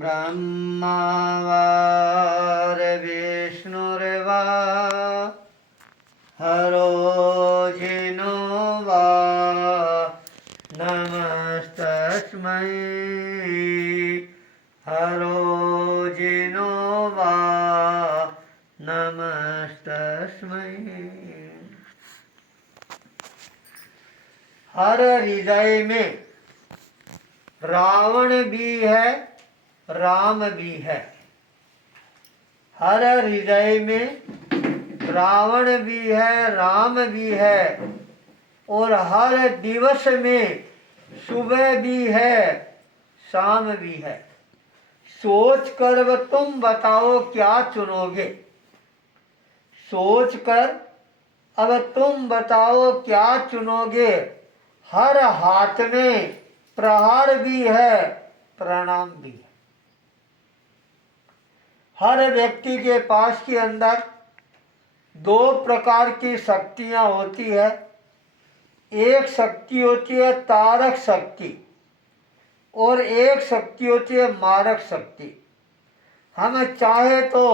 ब्रह्मा वा विष्णुर्वा हरो जिनो वा नमस्तस्मै हरो जिनो वा नमस्तस्मै। हर हृदय में रावण भी है, राम भी है। हर हृदय में रावण भी है, राम भी है। और हर दिवस में सुबह भी है, शाम भी है। सोच कर अब तुम बताओ क्या चुनोगे। सोच कर अब तुम बताओ क्या चुनोगे। हर हाथ में प्रहार भी है, प्रणाम भी है। हर व्यक्ति के पास के अंदर दो प्रकार की शक्तियां होती है। एक शक्ति होती है तारक शक्ति और एक शक्ति होती है मारक शक्ति। हम चाहे तो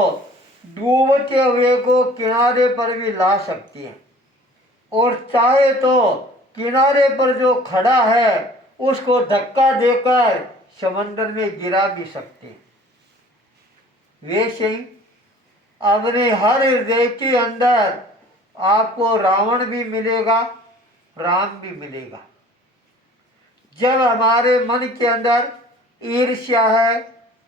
डूबते हुए को किनारे पर भी ला सकती हैं और चाहे तो किनारे पर जो खड़ा है उसको धक्का देकर समंदर में गिरा भी सकते हैं। वैसे ही अपने हर हृदय के अंदर आपको रावण भी मिलेगा, राम भी मिलेगा। जब हमारे मन के अंदर ईर्ष्या है,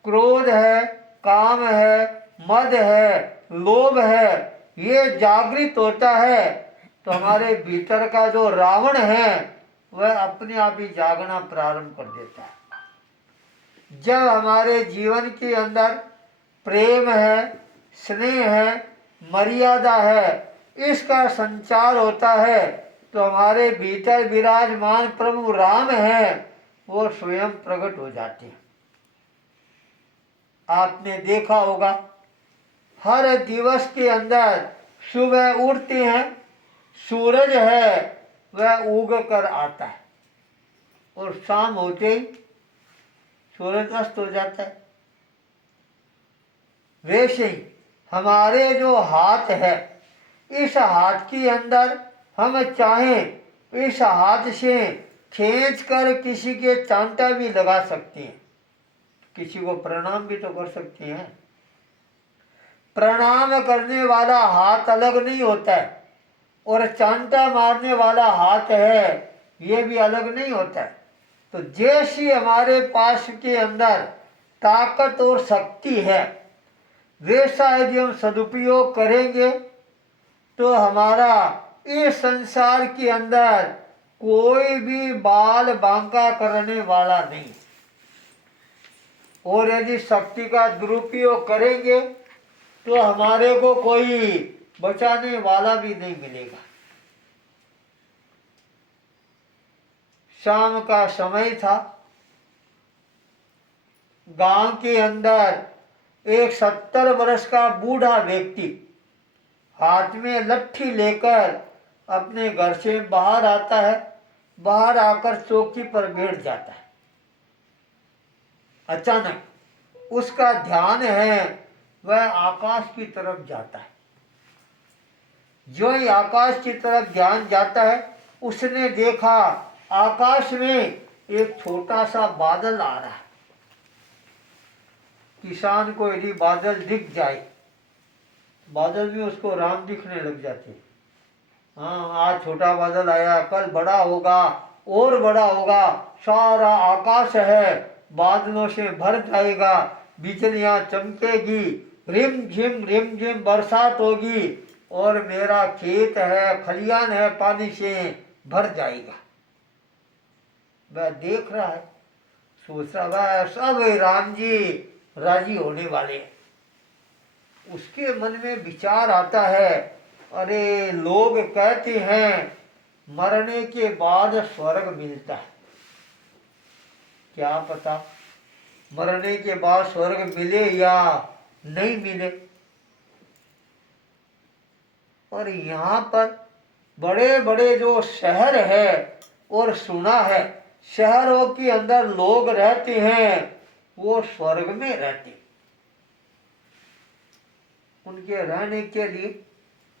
क्रोध है, काम है, मद है, लोभ है, ये जागृत होता है तो हमारे भीतर का जो रावण है वह अपने आप ही जागना प्रारंभ कर देता है। जब हमारे जीवन के अंदर प्रेम है, स्नेह है, मर्यादा है, इसका संचार होता है तो हमारे भीतर विराजमान प्रभु राम है वो स्वयं प्रकट हो जाते हैं। आपने देखा होगा हर दिवस के अंदर सुबह उठते हैं, सूरज है वह उग कर आता है और शाम होते ही सूरज अस्त हो जाता है। वैसे ही हमारे जो हाथ है, इस हाथ के अंदर हम चाहें इस हाथ से खींच कर किसी के चांटा भी लगा सकते हैं, किसी को प्रणाम भी तो कर सकते हैं। प्रणाम करने वाला हाथ अलग नहीं होता है और चांटा मारने वाला हाथ है ये भी अलग नहीं होता है। तो जैसी हमारे पास के अंदर ताकत और शक्ति है वैसा यदि हम सदुपयोग करेंगे तो हमारा इस संसार के अंदर कोई भी बाल बांका करने वाला नहीं। और यदि शक्ति का दुरुपयोग करेंगे तो हमारे को कोई बचाने वाला भी नहीं मिलेगा। शाम का समय था, गांव के अंदर एक 70 वर्ष का बूढ़ा व्यक्ति हाथ में लट्ठी लेकर अपने घर से बाहर आता है। बाहर आकर चौकी पर बैठ जाता है। अचानक उसका ध्यान है वह आकाश की तरफ जाता है। जो ही आकाश की तरफ ध्यान जाता है उसने देखा आकाश में एक छोटा सा बादल आ रहा है। किसान को यदि बादल दिख जाए, बादल भी उसको राम दिखने लग जाते। हाँ, आज छोटा बादल आया, कल बड़ा होगा और बड़ा होगा, सारा आकाश है बादलों से भर जाएगा, बिजलियां चमकेगी, रिम झिम बरसात होगी और मेरा खेत है, खलियान है, पानी से भर जाएगा। वह देख रहा है, सोच रहा वह सब राम जी राजी होने वाले हैं। उसके मन में विचार आता है, अरे लोग कहते हैं मरने के बाद स्वर्ग मिलता है, क्या पता मरने के बाद स्वर्ग मिले या नहीं मिले। और यहाँ पर बड़े बड़े जो शहर है और सुना है शहरों के अंदर लोग रहते हैं वो स्वर्ग में रहते। उनके रहने के लिए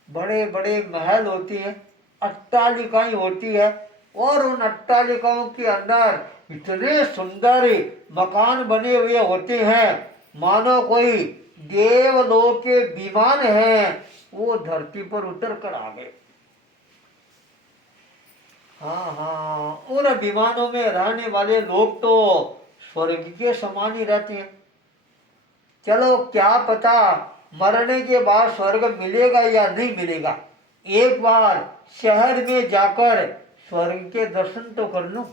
बड़े बड़े महल होते हैं, अट्टालिकाएं होती है, और उन अट्टालिकाओं के अंदर इतने सुंदर मकान बने हुए होते हैं मानो कोई देवलोक के विमान हैं वो धरती पर उतर कर आ गए। हाँ हाँ, उन विमानों में रहने वाले लोग तो स्वर्ग के समान ही रहते हैं। चलो क्या पता मरने के बाद स्वर्ग मिलेगा या नहीं मिलेगा, एक बार शहर में जाकर स्वर्ग के दर्शन तो कर लो।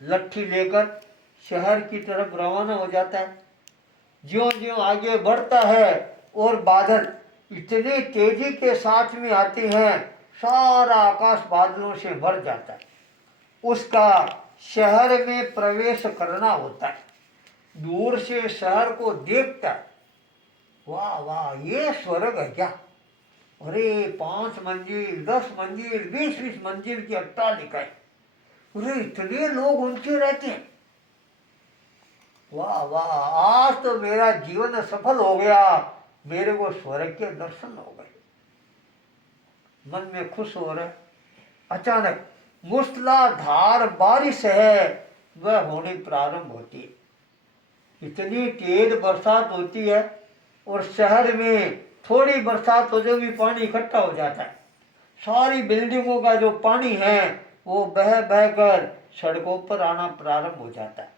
लट्ठी लेकर शहर की तरफ रवाना हो जाता है। ज्यों ज्यों आगे बढ़ता है और बादल इतनी तेजी के साथ में आते हैं, सारा आकाश बादलों से भर जाता है। उसका शहर में प्रवेश करना होता है। दूर से शहर को देखता है, वाह वाह ये स्वर्ग है क्या। अरे 5 मंजिल 10 मंजिल 20 मंजिल की अट्टालिकाएं, अरे इतने लोग उनके रहते हैं। वाह वाह, आज तो मेरा जीवन सफल हो गया, मेरे को स्वर्ग के दर्शन हो गए। मन में खुश हो रहे। अचानक मूसलाधार बारिश है वह होनी प्रारंभ होती है। इतनी तेज बरसात होती है और शहर में थोड़ी बरसात हो जो भी पानी इकट्ठा हो जाता है। सारी बिल्डिंगों का जो पानी है वो बह बह कर सड़कों पर आना प्रारंभ हो जाता है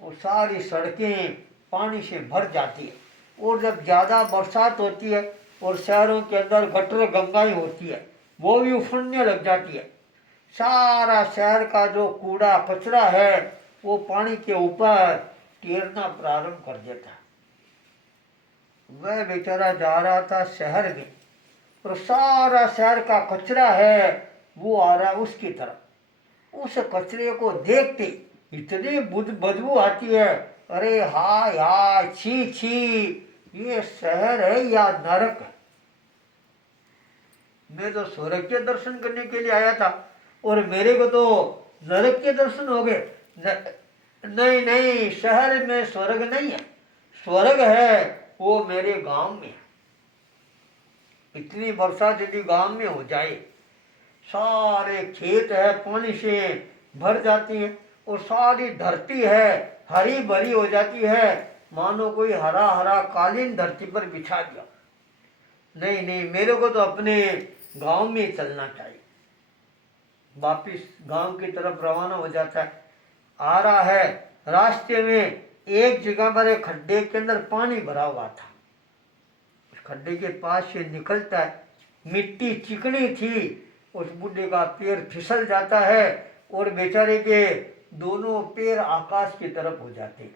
और सारी सड़कें पानी से भर जाती है। और जब ज़्यादा बरसात होती है और शहरों के अंदर गटर गंगाएं होती है वो भी उफड़ने लग जाती है। सारा शहर का जो कूड़ा कचरा है वो पानी के ऊपर तैरना प्रारंभ कर देता है। वह बेचारा जा रहा था शहर में और सारा शहर का कचरा है वो आ रहा उसकी तरफ। उस कचरे को देखते इतनी बदबू आती है, अरे हाय हाय छी छी, ये शहर है या नरक है। मैं तो स्वर्ग के दर्शन करने के लिए आया था और मेरे को तो नरक के दर्शन हो गए। नहीं नहीं, शहर में स्वर्ग नहीं है, स्वर्ग है वो मेरे गांव में। इतनी बरसात यदि गांव में हो जाए, सारे खेत है पानी से भर जाती है और सारी धरती है हरी भरी हो जाती है, मानो कोई हरा हरा कालीन धरती पर बिछा दिया। नहीं नहीं, मेरे को तो अपने गांव में चलना चाहिए। वापिस गांव की तरफ रवाना हो जाता है। आ रहा है, रास्ते में एक जगह पर एक खड्डे के अंदर पानी भरा हुआ था। उस खड्डे के पास से निकलता है, मिट्टी चिकनी थी, उस बूढ़े का पैर फिसल जाता है और बेचारे के दोनों पैर आकाश की तरफ हो जाते हैं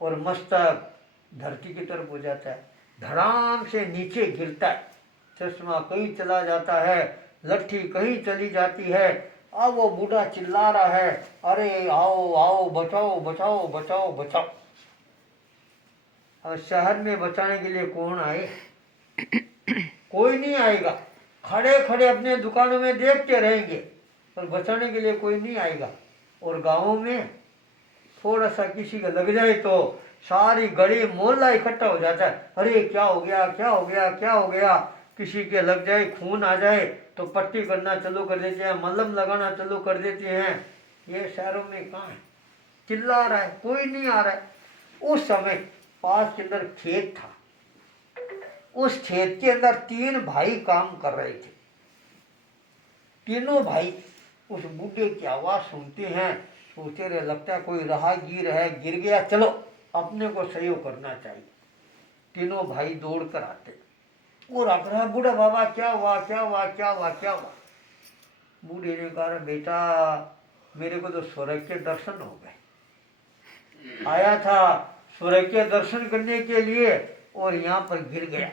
और मस्तक धरती की तरफ हो जाता है। धड़ाम से नीचे गिरता है, चश्मा कहीं चला जाता है, लट्ठी कहीं चली जाती है। अब वो बूढ़ा चिल्ला रहा है, अरे आओ आओ बचाओ बचाओ बचाओ बचाओ। अब शहर में बचाने के लिए कौन आए? कोई नहीं आएगा। खड़े खड़े अपने दुकानों में देखते रहेंगे पर बचाने के लिए कोई नहीं आएगा। और गाँव में थोड़ा सा किसी का लग जाए तो सारी गली मोहल्ला इकट्ठा हो जाता है, अरे क्या हो गया क्या हो गया क्या हो गया। किसी के लग जाए, खून आ जाए तो पट्टी करना चालू कर देते हैं, मलहम लगाना चालू कर देते हैं। ये शहरों में कहाँ है? चिल्ला रहा है, कोई नहीं आ रहा है। उस समय पास के अंदर खेत था, उस खेत के अंदर 3 भाई काम कर रहे थे। तीनों भाई उस बूढ़े की आवाज़ सुनते हैं, सोचे रहे लगता है कोई राहगीर है, गिर गया, चलो अपने को सहयोग करना चाहिए। तीनों भाई दौड़ कर आते और अपना बूढ़ा, बाबा क्या हुआ क्या हुआ क्या हुआ क्या हुआ। बूढ़े ने कहा, बेटा मेरे को तो स्वर्ग के दर्शन हो गए, आया था स्वर्ग के दर्शन करने के लिए और यहाँ पर गिर गया।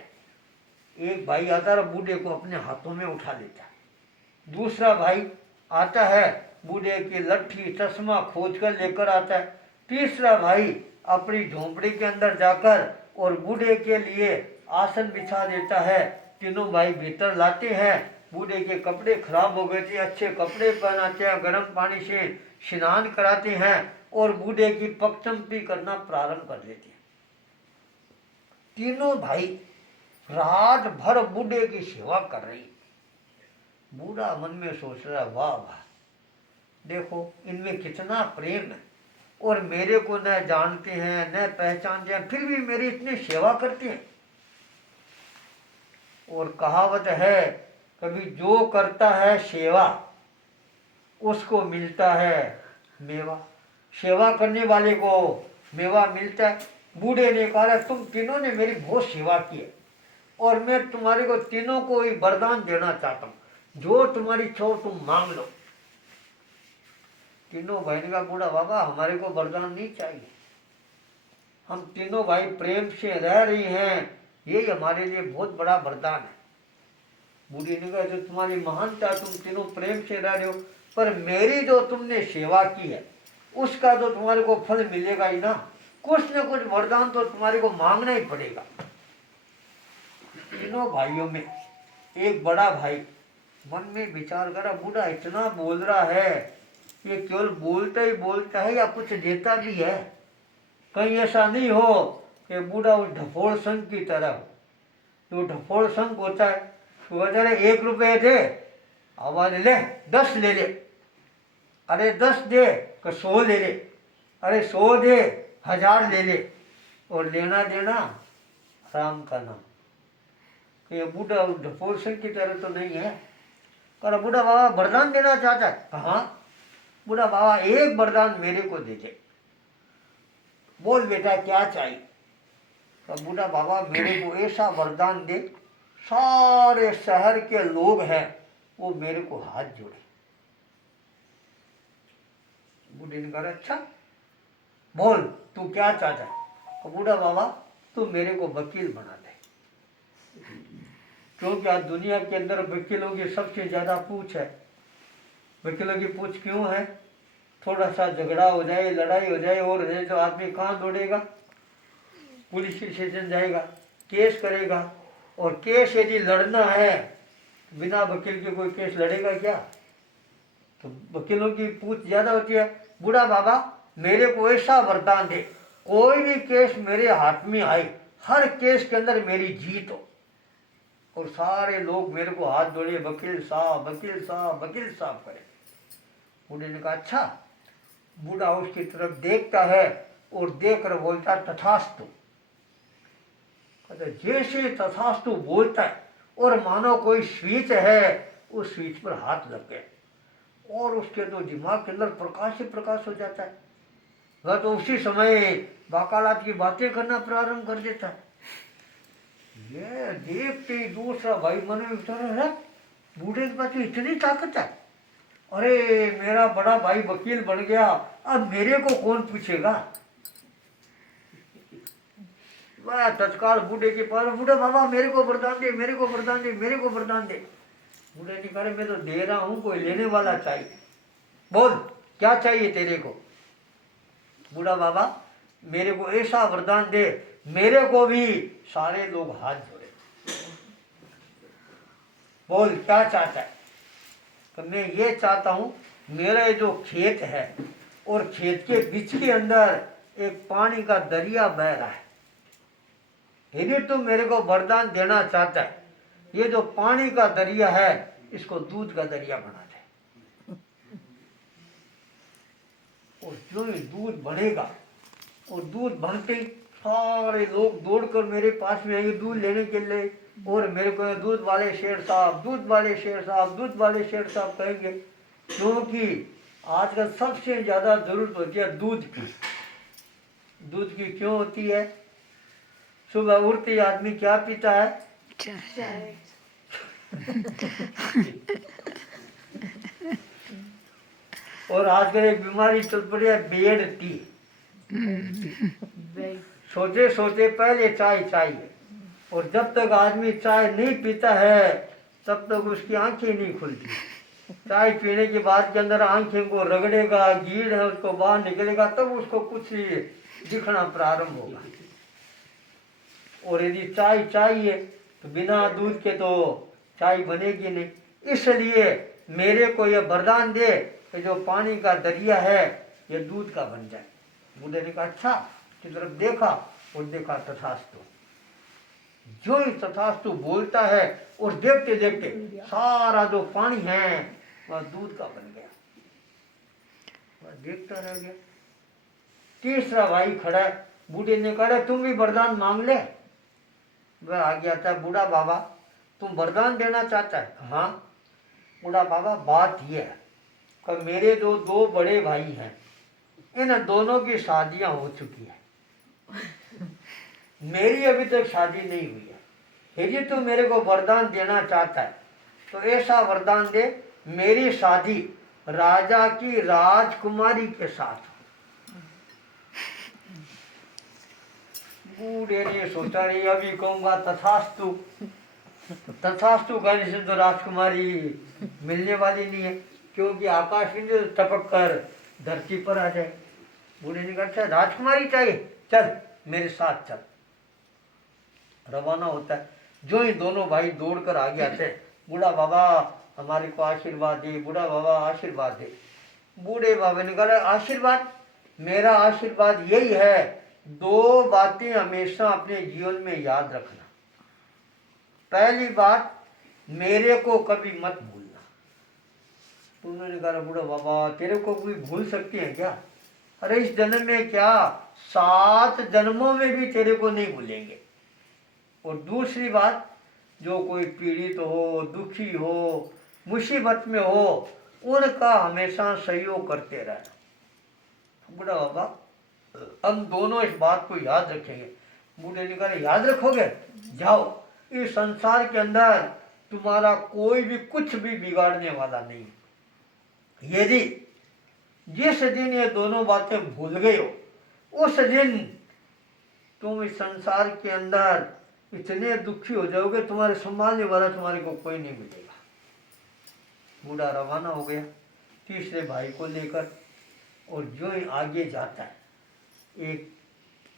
एक भाई आता है, बूढ़े को अपने हाथों में उठा लेता है। दूसरा भाई आता है, बूढ़े की लट्ठी चश्मा खोज कर लेकर आता है। तीसरा भाई अपनी झोंपड़ी के अंदर जाकर और बूढ़े के लिए आसन बिछा देता है। तीनों भाई भीतर लाते हैं, बूढ़े के कपड़े खराब हो गए थे, अच्छे कपड़े पहनाते हैं, गर्म पानी से स्नान कराते हैं और बूढ़े की पगचंपी करना प्रारंभ कर देते हैं। तीनों भाई रात भर बूढ़े की सेवा कर रही। बूढ़ा मन में सोच रहा, वाह वाह, देखो इनमें कितना प्रेम है, और मेरे को न जानते हैं न पहचानते हैं, फिर भी मेरी इतनी सेवा करते हैं। और कहावत है, कभी जो करता है सेवा उसको मिलता है मेवा। सेवा करने वाले को मेवा मिलता है। बूढ़े ने कहा, तुम तीनों ने मेरी बहुत सेवा की है और मैं तुम्हारे को तीनों को ही वरदान देना चाहता हूँ, जो तुम्हारी इच्छा हो तुम मांग लो। तीनों भाई ने कहा, बूढ़ा बाबा हमारे को वरदान नहीं चाहिए, हम तीनों भाई प्रेम से रह रही हैं, यही हमारे लिए बहुत बड़ा वरदान है। बूढ़ी ने कहा, जो तुम्हारी महानता, तुम तीनों प्रेम से रह रहे हो, पर मेरी जो तुमने सेवा की है उसका तो तुम्हारे को फल मिलेगा ही ना, कुछ न कुछ वरदान तो तुम्हारे को मांगना ही पड़ेगा। तीनों भाइयों में एक बड़ा भाई मन में विचार करा, बूढ़ा इतना बोल रहा है, ये केवल बोलता ही बोलता है या कुछ देता भी है? कहीं ऐसा नहीं हो कि बूढ़ा उस ढफोड़ संघ की तरह हो। तो ढफोड़ संघ होता है, तो अगर 1 रुपये दे, आवाज ले 10 ले ले, अरे 10 दे तो 100 ले ले, अरे 100 दे 1000 ले ले, और लेना देना राम का नाम। तो ये बूढ़ा ढफोड़ संघ की तरह तो नहीं है। पर बूढ़ा बाबा वरदान देना चाहता है। कहाँ? बूढ़ा बाबा एक वरदान मेरे को दे दे। बोल बेटा क्या चाहिए? तो बूढ़ा बाबा मेरे को ऐसा वरदान दे, सारे शहर के लोग हैं वो मेरे को हाथ जोड़े। बूढ़े ने कहा, अच्छा बोल तू क्या चाहता है? तो बूढ़ा बाबा तू मेरे को वकील बना दे, क्योंकि आज दुनिया के अंदर वकीलों की सबसे ज्यादा पूछ है। वकीलों की पूछ क्यों है? थोड़ा सा झगड़ा हो जाए, लड़ाई हो जाए और तो आदमी कहाँ दौड़ेगा? पुलिस स्टेशन जाएगा, केस करेगा, और केस यदि लड़ना है बिना वकील के कोई केस लड़ेगा क्या? तो वकीलों की पूछ ज्यादा होती है। बूढ़ा बाबा मेरे को ऐसा वरदान दे, कोई भी केस मेरे हाथ में आए, हर केस के अंदर मेरी जीत हो, और सारे लोग मेरे को हाथ जोड़े, वकील साहब वकील साहब वकील साहब करे। बूढ़े ने कहा, अच्छा। बूढ़ा उसकी तरफ देखता है और देखकर बोलता, तथास्तु। जैसे तथास्तु बोलता है और मानो कोई स्विच है, उस स्विच पर हाथ लग गए और उसके तो दिमाग के अंदर प्रकाश ही प्रकाश हो जाता है। वह तो उसी समय वाकालात की बातें करना प्रारंभ कर देता है। ये देखते ही दूसरा भाई मन में विचार है, बूढ़े के पास इतनी ताकत है, अरे मेरा बड़ा भाई वकील बन गया, अब मेरे को कौन पूछेगा? वह तत्काल बूढ़े के पास, बूढ़ा बाबा मेरे को वरदान दे, मेरे को वरदान दे, मेरे को वरदान दे। बूढ़े ने कहा, मैं तो दे रहा हूं, कोई लेने वाला चाहिए, बोल क्या चाहिए तेरे को? बूढ़ा बाबा मेरे को ऐसा वरदान दे, मेरे को भी सारे लोग हाथ जोड़े। बोल क्या चाहता है? तो मैं ये चाहता हूं, मेरा जो खेत है और खेत के बीच के अंदर एक पानी का दरिया बह रहा है, यदि तुम मेरे को वरदान देना चाहता है, ये जो पानी का दरिया है इसको दूध का दरिया बना दे। और जो ही दूध बढ़ेगा, और दूध बढ़ते ही सारे लोग दौड़कर मेरे पास में आएंगे दूध लेने के लिए, और मेरे को दूध वाले शेर साहब, दूध वाले शेर साहब, दूध वाले शेर साहब कहेंगे, क्योंकि आजकल सबसे ज्यादा जरूरत होती है दूध की। दूध की क्यों होती है? सुबह उठते ही आदमी क्या पीता है? चाय। और आजकल एक बीमारी चल पड़ी है, बेड टी। सोते सोते पहले चाय चाहिए, और जब तक आदमी चाय नहीं पीता है तब तक उसकी आंखें नहीं खुलती। चाय पीने के बाद के अंदर आंखें को रगड़ेगा, गिर है उसको बाहर निकलेगा, तब उसको कुछ दिखना प्रारंभ होगा। और यदि चाय चाहिए तो बिना दूध के तो चाय बनेगी नहीं, इसलिए मेरे को ये वरदान दे कि जो पानी का दरिया है ये दूध का बन जाए। बूढ़े ने कहा अच्छा, की तरफ देखा और देखा तथास्तु। जो ही तथास्तु बोलता है और देखते देखते सारा जो पानी है वह दूध का बन गया। वह देखता रह गया। तीसरा भाई खड़ा है, बूढ़े ने कहा तुम भी वरदान मांग ले। वह आ गया था, बूढ़ा बाबा तुम वरदान देना चाहता है? हाँ। बूढ़ा बाबा बात यह है कि मेरे जो दो बड़े भाई हैं इन दोनों की शादियां हो चुकी है, मेरी अभी तक शादी नहीं हुई है। यदि तू मेरे को वरदान देना चाहता है तो ऐसा वरदान दे मेरी शादी राजा की राजकुमारी के साथ। बूढ़े ने सोचा रही अभी कहूंगा तथास्तु, तथास्तु कहने से तो राजकुमारी मिलने वाली नहीं है, क्योंकि आकाश में टपक कर धरती पर आ जाए। बूढ़े ने कहा अच्छा राजकुमारी चाहिए, चल मेरे साथ चल। रवाना होता है। जो ही दोनों भाई दौड़ कर आगे आते हैं, बूढ़ा बाबा हमारे को आशीर्वाद दे, बूढ़ा बाबा आशीर्वाद दे। बूढ़े बाबा ने कहा आशीर्वाद, मेरा आशीर्वाद यही है दो बातें हमेशा अपने जीवन में याद रखना। पहली बात, मेरे को कभी मत भूलना। उन्होंने कहा बूढ़ा बाबा तेरे को कोई भूल सकती है क्या? अरे इस जन्म में क्या, 7 जन्मों में भी तेरे को नहीं भूलेंगे। और दूसरी बात, जो कोई पीड़ित हो, दुखी हो, मुसीबत में हो, उनका हमेशा सहयोग करते रहना। बूढ़ा बाबा हम दोनों इस बात को याद रखेंगे। बूढ़े ने कहा याद रखोगे, जाओ इस संसार के अंदर तुम्हारा कोई भी कुछ भी बिगाड़ने वाला नहीं। यदि जिस दिन ये दोनों बातें भूल गए हो उस दिन तुम इस संसार के अंदर इतने दुखी हो जाओगे, तुम्हारे संभालने वाला तुम्हारे को कोई नहीं मिलेगा। बूढ़ा रवाना हो गया तीसरे भाई को लेकर, और जो ही आगे जाता है एक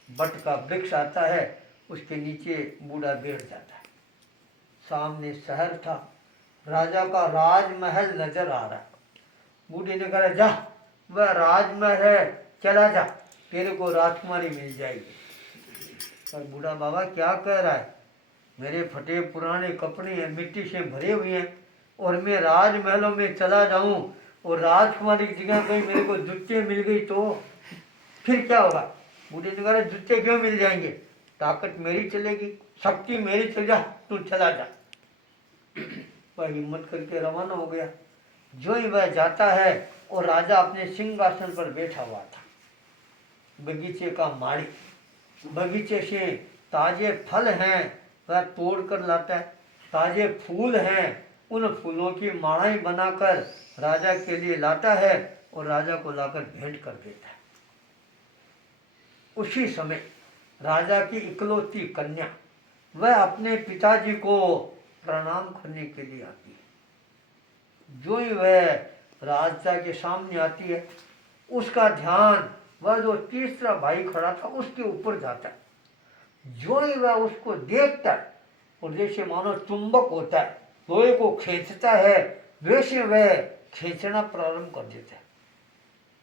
बट का वृक्ष आता है, उसके नीचे बूढ़ा बैठ जाता है। सामने शहर था, राजा का राजमहल नजर आ रहा है। बूढ़े ने कहा जा वह राजमहल है, चला जा, तेरे को राजकुमारी मिल जाएगी। पर बूढ़ा बाबा क्या कह रहा है, मेरे फटे पुराने कपड़े हैं, मिट्टी से भरे हुए हैं, और मैं राजमहलों में चला जाऊं और राजकुमारी की जगह कहीं मेरे को जूते मिल गई तो फिर क्या होगा? बूढ़े ने कहा जूते क्यों मिल जाएंगे, ताकत मेरी चलेगी, शक्ति मेरी चल जा, तू चला जा। वह हिम्मत करके रवाना हो गया। जो ही वह जाता है और राजा अपने सिंहासन पर बैठा हुआ था। बगीचे का माली, बगीचे से ताजे फल हैं वह तोड़ कर लाता है, ताजे फूल हैं उन फूलों की मालाएं बनाकर राजा के लिए लाता है और राजा को लाकर भेंट कर देता है। उसी समय राजा की इकलौती कन्या वह अपने पिताजी को प्रणाम करने के लिए आती है। जो ही वह राजा के सामने आती है, उसका ध्यान वह जो तीसरा भाई खड़ा था उसके ऊपर जाता है। जो ही वह उसको देखता है और जैसे मानो चुंबक होता है, लोहे को खींचता है, वैसे वह खींचना प्रारंभ कर देता है।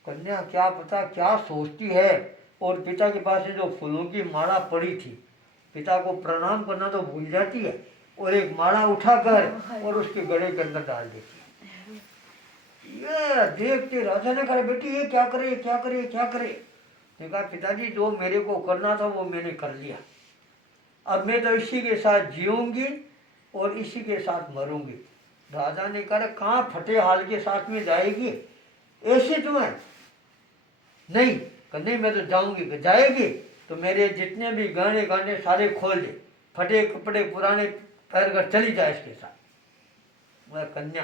कन्या क्या पता क्या सोचती है, और पिता के पास जो फूलों की माला पड़ी थी, पिता को प्रणाम करना तो भूल जाती है और एक माला उठाकर और उसके गले के अंदर डाल देती है। ये देखते राजा ने कहा बेटी ये क्या करे, क्या करे, क्या करे? ने कहा पिताजी जो मेरे को करना था वो मैंने कर लिया, अब मैं तो इसी के साथ जीऊंगी और इसी के साथ मरूंगी। राजा ने कहा कहाँ फटे हाल के साथ में जाएगी, ऐसे तुम्हें नहीं? नहीं मैं तो जाऊंगी। जाएगी तो मेरे जितने भी गहने गहने सारे खोल दे, फटे कपड़े पुराने पहन कर चली जाए इसके साथ। वह कन्या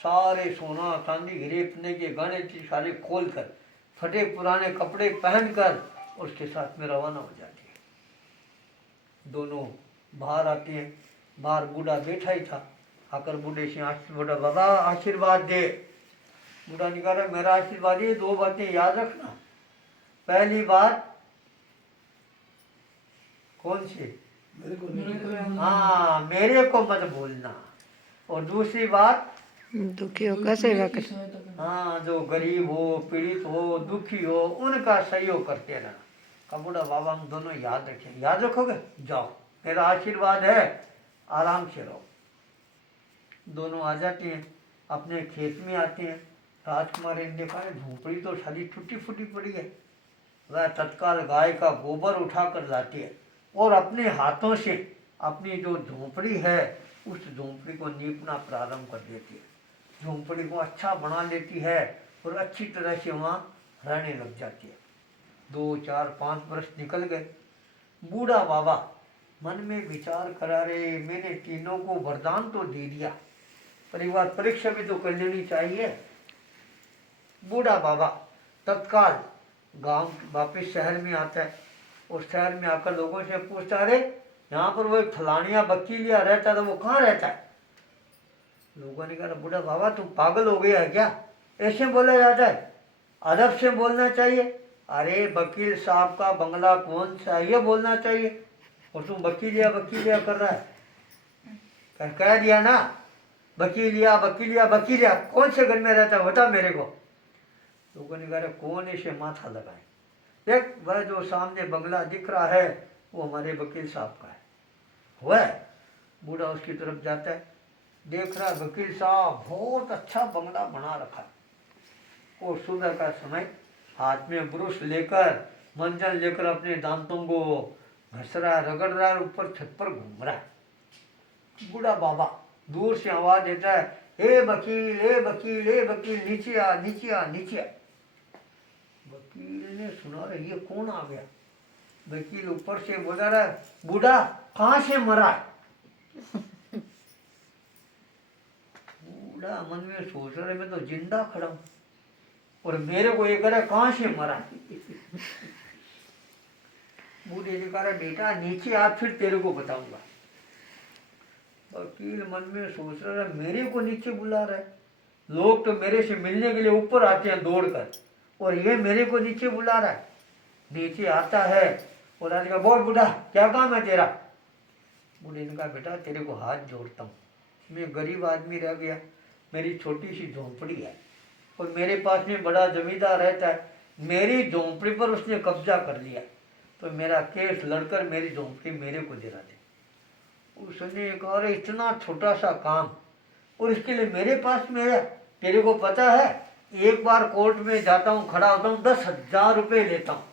सारे सोना चांदी हीरे पन्ने के गहने चीज सारे खोल कर, फटे पुराने कपड़े पहनकर उसके साथ में रवाना हो जाती है। दोनों बाहर आते हैं। बाहर बूढ़ा बैठा ही था, आकर बूढ़े से बूढ़ा बाबा आशीर्वाद दे। बूढ़ा ने कहा मेरा आशीर्वाद ये दो बातें याद रखना। पहली बात कौन सी? हाँ मेरे को मत भूलना। और दूसरी बात दुखी हो का सेवा कर। हाँ, जो गरीब हो, पीड़ित हो, दुखी हो, उनका सहयोग करते रहना। कबूड़ा बाबा हम दोनों याद रखें। याद रखोगे? जाओ, मेरा आशीर्वाद है, आराम से रहो। दोनों आ जाते हैं, अपने खेत में आते हैं। राजकुमारी ने देखा है झोंपड़ी तो सारी टूटी फूटी पड़ी है। वह तत्काल गाय का गोबर उठाकर लाती है और अपने हाथों से अपनी जो झोंपड़ी है उस झोंपड़ी को नीपना प्रारंभ कर देती है। झोंपड़ी को अच्छा बना लेती है और अच्छी तरह से वहाँ रहने लग जाती है। 2, 4, 5 वर्ष निकल गए। बूढ़ा बाबा मन में विचार करा रहे, मैंने तीनों को वरदान तो दे दिया, परिवार परीक्षा भी तो कर लेनी चाहिए। बूढ़ा बाबा तत्काल गांव वापिस शहर में आता है और शहर में आकर लोगों से पूछता, अरे यहाँ पर वो एक फलानिया वकीलिया रहता था, वो कहाँ रहता है? लोगों ने कहा, बूढ़ा बाबा तुम पागल हो गया है क्या? ऐसे बोला जाता है? अदब से बोलना चाहिए। अरे वकील साहब का बंगला कौन सा है, ये बोलना चाहिए, और तुम वकीलिया वकीलिया कर रहा है। कह दिया ना, वकीलिया वकीलिया वकीलिया, कौन से घर में रहता है बता मेरे को। लोगों ने कहा, कौन इसे माथा लगाए? देख वह जो सामने बंगला दिख रहा है वो हमारे वकील साहब का है। वह बूढ़ा उसकी तरफ जाता है, देख रहा वकील साहब बहुत अच्छा बंगला बना रखा है। और सुबह का समय हाथ में ब्रश लेकर मंजन लेकर अपने दांतों को घस रहा है, रगड़ रहा है, ऊपर छत पर घूम रहा है। बूढ़ा बाबा दूर से आवाज देता है, हे वकील, हे वकील, हे वकील, नीचे आ, नीचे आ, नीचे आ। वकील ने सुना, रहे ये कौन आ गया? वकील ऊपर से बोला रहा, बूढ़ा कहाँ से मरा है? बूढ़ा मन में सोच रहा है, मैं तो जिंदा खड़ा हूं और मेरे को ये कह रहा है कहाँ से मरा है? बूढ़े ने कहा, बेटा नीचे आ, फिर तेरे को बताऊंगा। वकील मन में सोच रहा है, मेरे को नीचे बुला रहा है, लोग तो मेरे से मिलने के लिए ऊपर आते हैं दौड़कर, और ये मेरे को नीचे बुला रहा है। नीचे आता है और आज का, बोल बूढ़ा क्या काम है तेरा? बूढ़े ने कहा, बेटा तेरे को हाथ जोड़ता हूँ, मैं गरीब आदमी रह गया, मेरी छोटी सी झोंपड़ी है और मेरे पास में बड़ा जमींदार रहता है, मेरी झोंपड़ी पर उसने कब्जा कर लिया, तो मेरा केस लड़कर मेरी झोंपड़ी मेरे को दिला दे। उसने कहा, अरे इतना छोटा सा काम और इसके लिए मेरे पास में है? तेरे को पता है एक बार कोर्ट में जाता हूँ, खड़ा होता हूँ, 10,000 रुपये लेता हूँ।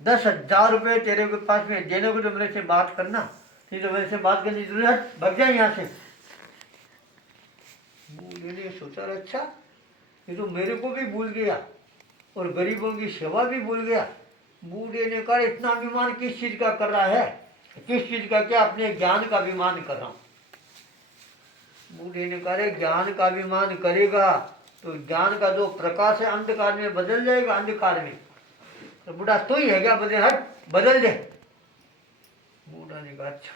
10,000 रुपये तेरे के पास में देने को तो मेरे से बात करना, नहीं तो मेरे से बात करने की जरूरत, भाग जाए यहाँ से। बूढ़े ने सोचा, अच्छा ये तो मेरे को भी भूल गया और गरीबों की सेवा भी भूल गया। बूढ़े ने कहा, इतना अभिमान किस चीज का कर रहा है? किस चीज का? क्या अपने ज्ञान का अभिमान कर रहा हूँ। बूढ़े ने कहा, ज्ञान का अभिमान करेगा तो ज्ञान का जो प्रकाश है अंधकार में बदल जाएगा, अंधकार में। तो बूढ़ा तो ही है क्या? बदल, हट बदल दे। बूढ़ा ने कहा, अच्छा।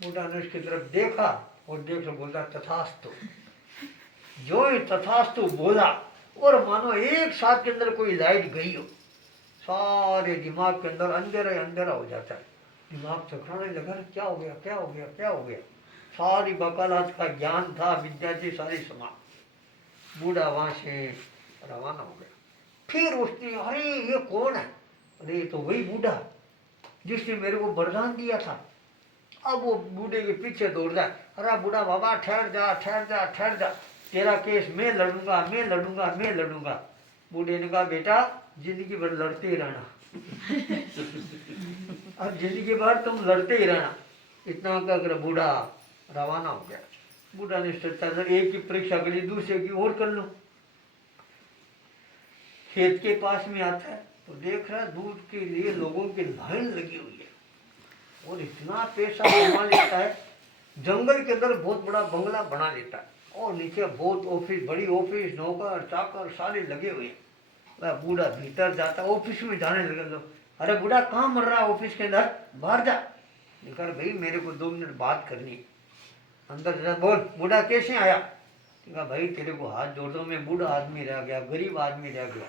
बूढ़ा ने उसकी तरफ देखा और देख बोला, तथास्तु। जो ही तथास्तु बोला और मानो एक साथ के अंदर कोई लाइट गई हो, सारे दिमाग के अंदर अंधेरा ही अंधेरा हो जाता है। दिमाग चकराने लगा, क्या हो गया, क्या हो गया, क्या हो गया? सारी वकालत का ज्ञान था, विद्या थी, सारी समाप्त। बूढ़ा वहां से रवाना हो गया। फिर उसने, अरे ये कौन है? अरे ये तो वही बूढ़ा जिसने मेरे को वरदान दिया था। अब वो बूढ़े के पीछे दौड़ जाए, अरे बूढ़ा बाबा ठहर जा, ठहर जा, ठहर जा, तेरा केस मैं लड़ूंगा, मैं लड़ूंगा, मैं लड़ूंगा। बूढ़े ने कहा, बेटा जिंदगी भर लड़ते ही रहना। अब जिंदगी भर तुम लड़ते ही रहना। इतना कहकर बूढ़ा रवाना हो गया। बूढ़ा ने सोचा, एक की परीक्षा करी, दूसरे की और कर लो। खेत के पास में आता है तो देख रहा है दूध के लिए लोगों की लाइन लगी हुई है और इतना पैसा कमा लेता है, जंगल के अंदर बहुत बड़ा बंगला बना लेता है और नीचे बहुत ऑफिस, बड़ी ऑफिस, नौकर चाकर सारे लगे हुए हैं। वह बूढ़ा भीतर जाता, ऑफिस में जाने लगे लोग, अरे बूढ़ा कहाँ मर रहा है ऑफिस के अंदर, बाहर जा। कर भाई मेरे को 2 मिनट बात करनी। अंदर जा, बोल बूढ़ा कैसे आया? कहा, भाई तेरे को हाथ जोड़ दो, मैं बूढ़ा आदमी रह गया, गरीब आदमी रह गया,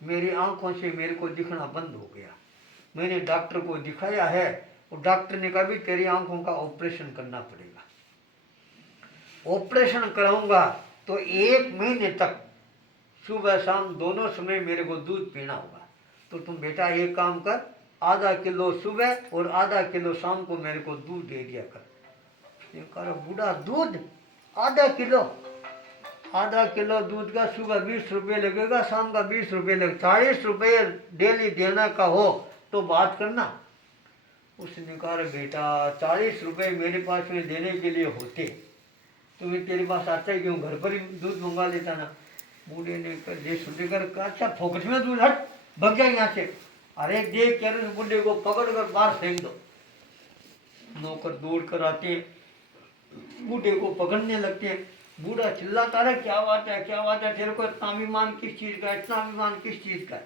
मेरी आंखों से मेरे को दिखना बंद हो गया, मैंने डॉक्टर को दिखाया है और डॉक्टर ने कहा भी तेरी आंखों का ऑपरेशन करना पड़ेगा। ऑपरेशन कराऊंगा तो 1 महीने तक सुबह शाम दोनों समय मेरे को दूध पीना होगा। तो तुम बेटा एक काम कर, आधा किलो सुबह और आधा किलो शाम को मेरे को दूध दे दिया कर। ये करो बूढ़ा, दूध आधा किलो दूध का सुबह 20 रुपये लगेगा, शाम का 20 रुपये लगेगा, 40 रुपये डेली देना का हो तो बात करना। उसने कहा बेटा 40 रुपये मेरे पास में देने के लिए होते तो मैं तेरे पास आता ही क्यों, घर पर ही दूध मंगवा लेता ना। बूढ़े ने कर सुनते कर, अच्छा फोकट में दूध, हट भग जाए यहाँ से। अरे देख क्या बूढ़े को पकड़ कर बाहर फेंक दो। नौकर दौड़ कर आते, बूढ़े को पकड़ने लगते हैं। बूढ़ा चिल्लाता रहे, क्या बात है क्या बात है, तेरे को इतना अभिमान किस चीज का, इतना अभिमान किस चीज का।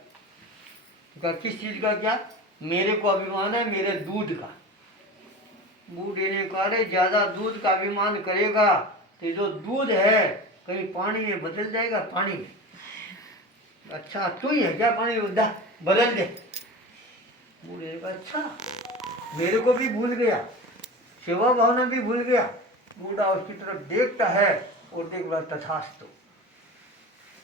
कहा किस चीज का, क्या मेरे को अभिमान है मेरे दूध का। बूढ़े ने कहा रे ज्यादा दूध का अभिमान करेगा तो जो दूध है कहीं पानी में बदल जाएगा, पानी में। अच्छा तू ही है क्या पानी में, बदल दे। बूढ़े ने कहा अच्छा, मेरे को भी भूल गया, सेवा भावना भी भूल गया। बूढ़ा उसकी तरफ देखता है और देख रहा तथास्तु।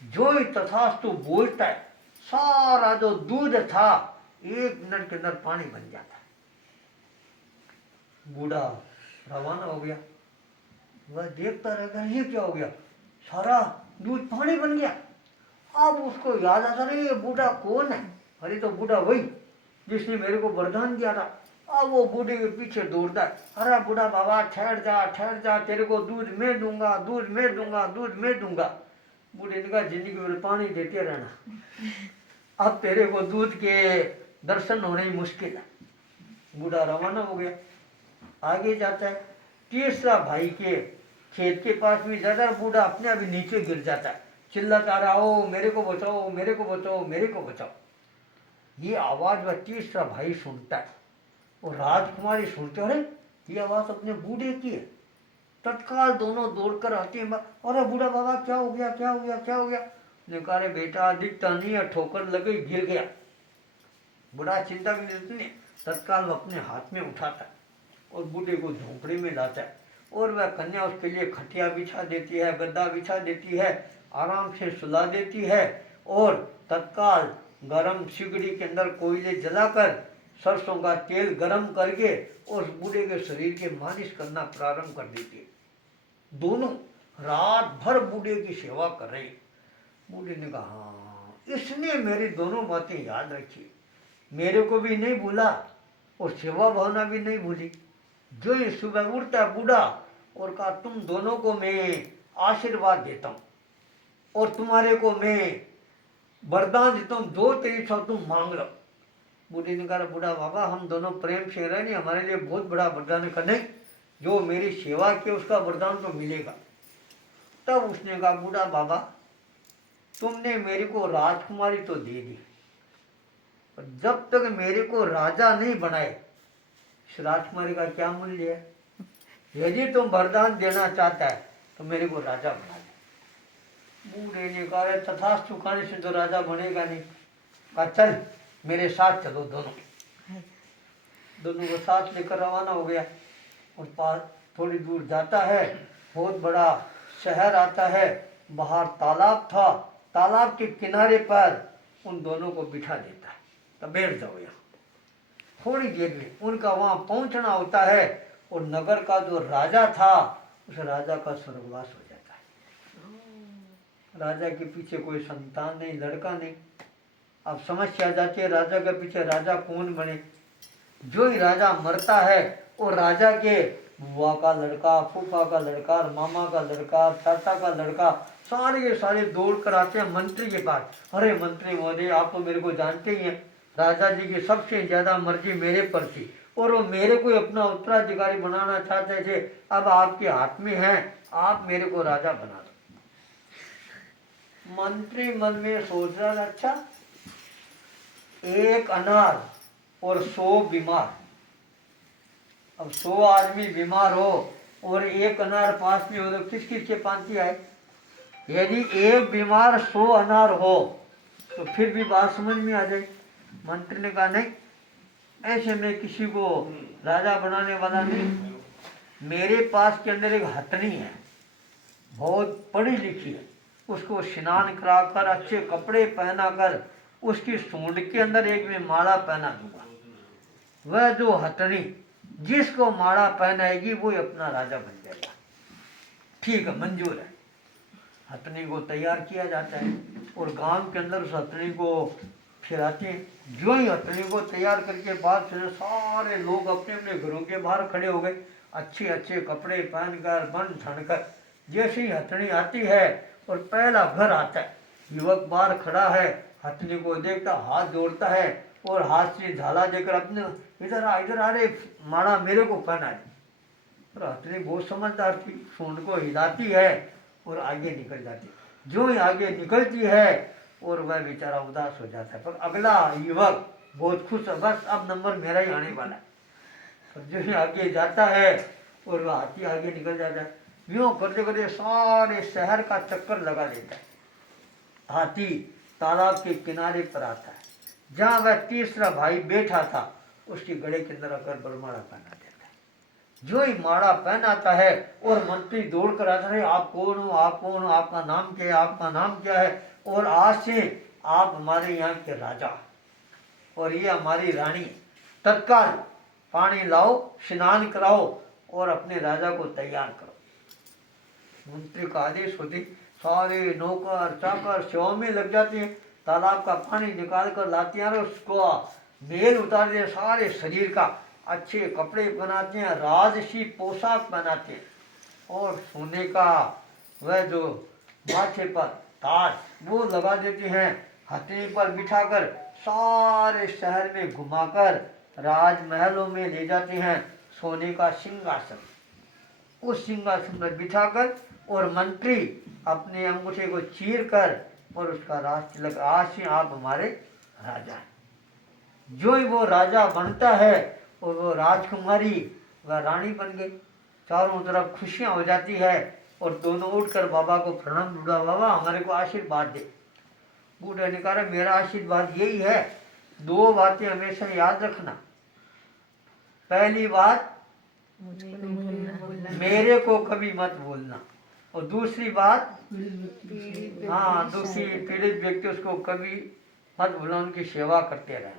जो ही तथास्तु बोलता है सारा जो दूध था 1 मिनट के अंदर पानी बन जाता है। बूढ़ा रवाना हो गया, वह देखता रहेगा ये क्या हो गया, सारा दूध पानी बन गया। अब उसको याद आता रही ये बूढ़ा कौन है, अरे तो बूढ़ा वही जिसने मेरे को वरदान दिया था। अब वो बूढ़े के पीछे दौड़ता है, अरे बूढ़ा बाबा ठहर जा, तेरे को दूध मैं दूंगा, दूध मैं दूंगा, दूध मैं दूंगा। बूढ़े ने कहा जिंदगी में पानी देते रहना, अब तेरे को दूध के दर्शन होने ही मुश्किल है। बूढ़ा रवाना हो गया, आगे जाता है। तीसरा भाई के खेत के पास भी जाता है, बूढ़ा अपने अभी नीचे गिर जाता है, चिल्लाता रहा, ओ मेरे को बचाओ, मेरे को बचाओ, मेरे को बचाओ। ये आवाज वह तीसरा भाई सुनता है और राजकुमारी सुनते, अरे ये आवाज अपने बूढ़े की है। तत्काल दोनों दौड़कर आते हैं, अरे बूढ़ा बाबा क्या हो गया, क्या हो गया, क्या हो गया। ने कहा बेटा दिखता नहीं है, ठोकर लगे गिर गया। बूढ़ा चिंता भी नहीं, तत्काल वो अपने हाथ में उठाता है और बूढ़े को झोंपड़ी में लाता है और वह कन्या उसके लिए खटिया बिछा देती है, गद्दा बिछा देती है, आराम से सुला देती है और तत्काल गरम सिगड़ी के अंदर कोयले जलाकर सरसों का तेल गरम करके उस बूढ़े के शरीर के मालिश करना प्रारंभ कर देती है। दोनों रात भर बूढ़े की सेवा कर रहे। बूढ़े ने कहा हाँ, इसने मेरी दोनों बातें याद रखी, मेरे को भी नहीं भूला और सेवा भावना भी नहीं भूली। जो ही सुबह उठता बूढ़ा और कहा तुम दोनों को मैं आशीर्वाद देता हूँ और तुम्हारे को मैं वरदान देता हूँ, जो तेरी इच्छा तुम मांग लो। बूढ़ी ने कहा बूढ़ा बाबा हम दोनों प्रेम से रहे नहीं, हमारे लिए बहुत बड़ा वरदान का नहीं, जो मेरी सेवा की उसका वरदान तो मिलेगा। तब उसने कहा बूढ़ा बाबा तुमने मेरे को राजकुमारी तो दे दी, पर जब तक मेरे को राजा नहीं बनाए इस राजकुमारी का क्या मूल्य है। यदि तुम वरदान देना चाहता है तो मेरे को राजा बना दे। बूढ़े ने कहा तथास्तु कहने से तो राजा बनेगा नहीं। कहा चल मेरे साथ चलो। दोनों को साथ लेकर रवाना हो गया और पास थोड़ी दूर जाता है, बहुत बड़ा शहर आता है, बाहर तालाब था, तालाब के किनारे पर उन दोनों को बिठा देता है, तो बैठ जाओ यहाँ। थोड़ी देर में उनका वहाँ पहुँचना होता है और नगर का जो राजा था उस राजा का स्वर्गवास हो जाता है। राजा के पीछे कोई संतान नहीं, लड़का नहीं। अब समस्या जाती है राजा के पीछे राजा कौन बने। जो ही राजा मरता है और राजा के बुआ का लड़का, फूफा का लड़का, मामा का लड़का, चाचा का लड़का सारे के सारे दौड़ कर आते हैं मंत्री के पास। अरे मंत्री महोदय आप तो मेरे को जानते ही हैं, राजा जी की सबसे ज्यादा मर्जी मेरे पर थी और वो मेरे को अपना उत्तराधिकारी बनाना चाहते थे, अब आपके हाथ में है, आप मेरे को राजा बना दो। मंत्री मन में सोच रहा अच्छा 1 अनार और 100 बीमार, अब 100 आदमी बीमार हो और 1 अनार पास में हो तो किस किस के पांति आए। यदि 1 बीमार 100 अनार हो तो फिर भी बात समझ में आ जाए। मंत्री ने कहा नहीं, ऐसे में किसी को राजा बनाने वाला नहीं। मेरे पास के अंदर एक हथनी है, बहुत पढ़ी लिखी है, उसको स्नान कराकर अच्छे कपड़े पहनाकर उसकी सूंड के अंदर एक में माला पहना दूंगा। वह जो हथनी जिसको माला पहनाएगी वो अपना राजा बन जाएगा। ठीक है, मंजूर है। हथनी को तैयार किया जाता है और गांव के अंदर उस हथनी को फिराते हैं। जो ही हथनी को तैयार करके बाहर से सारे लोग अपने अपने घरों के बाहर खड़े हो गए, अच्छे अच्छे कपड़े पहनकर बन ठन कर। जैसे ही हथनी आती है और पहला घर आता है, युवक बाहर खड़ा है, हथनी को देखता, हाथ जोड़ता है और हाथ से झाला देकर अपने इधर आ रे माड़ा मेरे को पहना है। और हथनी बहुत समझदार थी, सूंड को हिलाती है और आगे निकल जाती है। जो ही आगे निकलती है और वह बेचारा उदास हो जाता है, पर अगला युवक बहुत खुश है, बस अब नंबर मेरा ही आने वाला है। और जो ही आगे जाता है और वह हाथी आगे निकल जाता है। यूँ करते करते सारे शहर का चक्कर लगा लेता है। हाथी तालाब के किनारे पर आता है, जहाँ वह तीसरा भाई बैठा था उसके गले के अंदर आकर बरमाड़ा पहना देता है। जो ही माड़ा पहनाता है और मंत्री दौड़ कर आता है, आप कौन हो, आप कौन हो, आपका नाम क्या है, आपका नाम क्या है, और आज से आप हमारे यहाँ के राजा और ये हमारी रानी, तत्काल पानी लाओ, स्नान कराओ और अपने राजा को तैयार करो। मंत्री का आदेश होते सारे नौकर चाकर सेवा में लग जाते हैं, तालाब का पानी निकाल कर लाते हैं और उसको मेल उतार दिया, सारे शरीर का अच्छे कपड़े बनाते हैं, राजसी पोशाक बनाते हैं और सोने का वह जो माथे पर ताज वो लगा देते हैं। हथनी पर बिठाकर सारे शहर में घुमाकर राजमहलों में ले जाते हैं, सोने का सिंहासन, उस सिंहासन पर बिठाकर और मंत्री अपने अंगूठे को चीर कर और उसका राज तिलक, आज से आप हमारे राजा हैं। जो ही वो राजा बनता है और वो राजकुमारी वह रानी बन गई। चारों तरफ खुशियां हो जाती है और दोनों उठकर बाबा को प्रणाम, बूढ़ा बाबा हमारे को आशीर्वाद दे। बूढ़े ने कहा मेरा आशीर्वाद यही है, दो बातें हमेशा याद रखना। पहली बात, मेरे को कभी मत बोलना, और दूसरी बात, हाँ दूसरी पीड़ित व्यक्ति उसको कभी मत भूलना, उनकी सेवा करते रहना।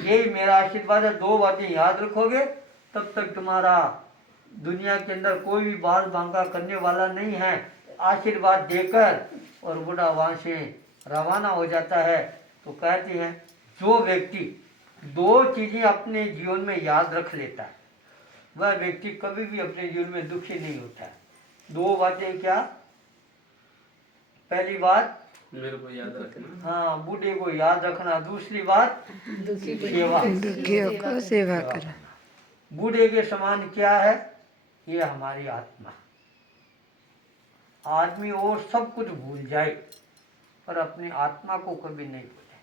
यही मेरा आशीर्वाद है। दो बातें याद रखोगे तब तक तुम्हारा दुनिया के अंदर कोई भी बाल बांका करने वाला नहीं है। आशीर्वाद देकर और बूढ़ा वहाँ से रवाना हो जाता है। तो कहते हैं जो व्यक्ति दो चीज़ें अपने जीवन में याद रख लेता है वह व्यक्ति कभी भी अपने जीवन में दुखी नहीं होता है। दो बातें क्या? पहली बात मेरे को याद रखना, हाँ बूढ़े को याद रखना। दूसरी बात सेवा, दुखियों को सेवा करना। बूढ़े के समान क्या है? ये हमारी आत्मा। आदमी और सब कुछ भूल जाए पर अपनी आत्मा को कभी नहीं भूले,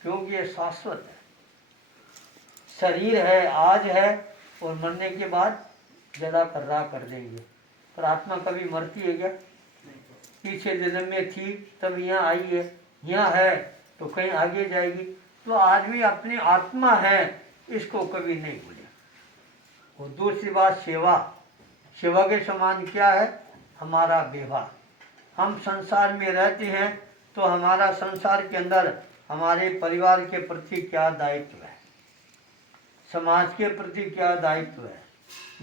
क्योंकि ये शाश्वत है। शरीर है आज है और मरने के बाद जला कर राख कर देंगे, पर आत्मा कभी मरती है क्या? पीछे जन्म में थी तब यहाँ आई है, यहाँ है तो कहीं आगे जाएगी। तो आदमी अपनी आत्मा है इसको कभी नहीं भूले। और दूसरी बात सेवा, सेवा के समान क्या है? हमारा व्यवहार। हम संसार में रहते हैं तो हमारा संसार के अंदर हमारे परिवार के प्रति क्या दायित्व है, समाज के प्रति क्या दायित्व है,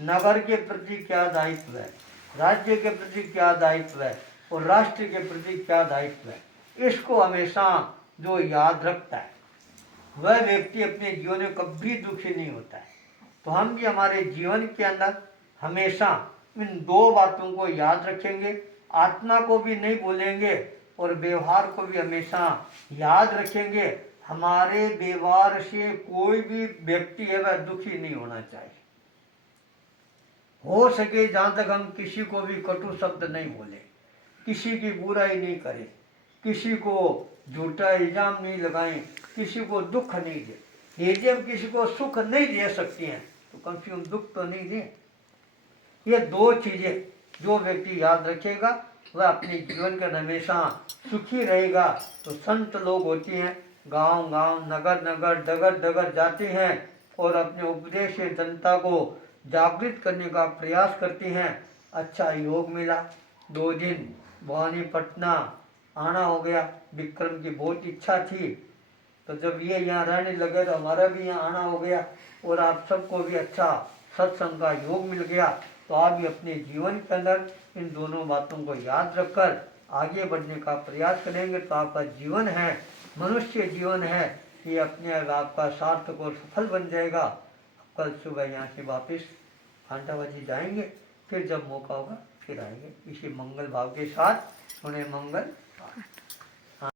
नगर के प्रति क्या दायित्व है, राज्य के प्रति क्या दायित्व है और राष्ट्र के प्रति क्या दायित्व है। इसको हमेशा जो याद रखता है वह व्यक्ति अपने जीवन में कभी दुखी नहीं होता है। तो हम भी हमारे जीवन के अंदर हमेशा इन दो बातों को याद रखेंगे, आत्मा को भी नहीं भूलेंगे और व्यवहार को भी हमेशा याद रखेंगे। हमारे व्यवहार से कोई भी व्यक्ति है वह दुखी नहीं होना चाहिए। हो सके जहाँ तक हम किसी को भी कटु शब्द नहीं बोले, किसी की बुराई नहीं करें, किसी को झूठा इल्जाम नहीं लगाएं, किसी को दुख नहीं दे। यदि हम किसी को सुख नहीं दे सकते हैं तो कम से कम दुख तो नहीं दें। ये दो चीज़ें जो व्यक्ति याद रखेगा वह अपने जीवन के हमेशा सुखी रहेगा। तो संत लोग होते हैं गांव गांव नगर नगर डगर डगर जाते हैं और अपने उपदेश से जनता को जागृत करने का प्रयास करते हैं अच्छा योग मिला, 2 दिन भवानीपटना आना हो गया। विक्रम की बहुत इच्छा थी, तो जब ये यहाँ रहने लगे तो हमारा भी यहाँ आना हो गया, और आप सबको भी अच्छा सत्संग का योग मिल गया। तो आप भी अपने जीवन के अंदर इन दोनों बातों को याद रखकर आगे बढ़ने का प्रयास करेंगे तो आपका जीवन है, मनुष्य जीवन है, ये अपने आपका सार्थक और सफल बन जाएगा। कल सुबह यहाँ से वापस खांडाबाजी जाएंगे, फिर जब मौका होगा फिर आएंगे। इसी मंगल भाव के साथ उन्हें मंगल।